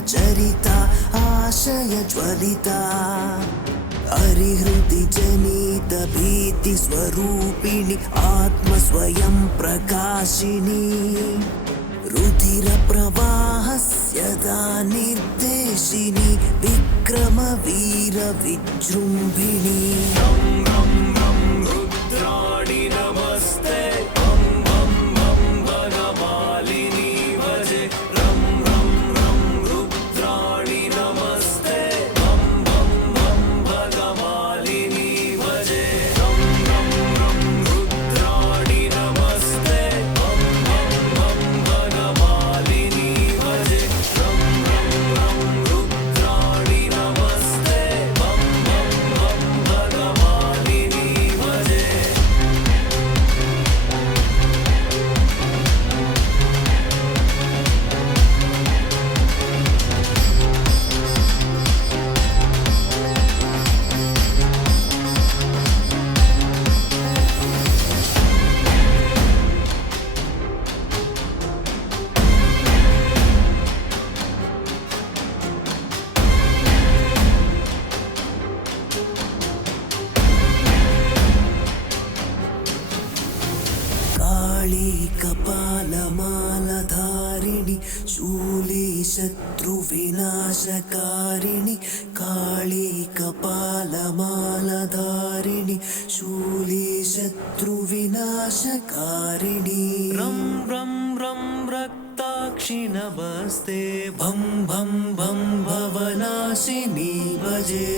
चरिता आशय ज्वलिता हरिहृदि जनित भीति स्वरूपिणी आत्म स्वयं प्रकाशिनी रुधिर प्रवाहस्य निर्देशिनी विक्रम वीर विजृंभिणी रुद्राणि नमस्ते भगमालिनी भजे रुद्राणि नमस्ते भगमालिनी भजे रुद्राणि नमस्ते भगमालिनी भजे रुद्राणि नमस्ते भगमालिनी भजे। काली कपालमालधारिणि शूली शत्रुविनाशकारिणि काली कपालमालधारिणि शूली शत्रुविनाशकारिणि रं रं रं रक्ताक्षि नमस्ते भं भं भं भवनाशिनी भजे।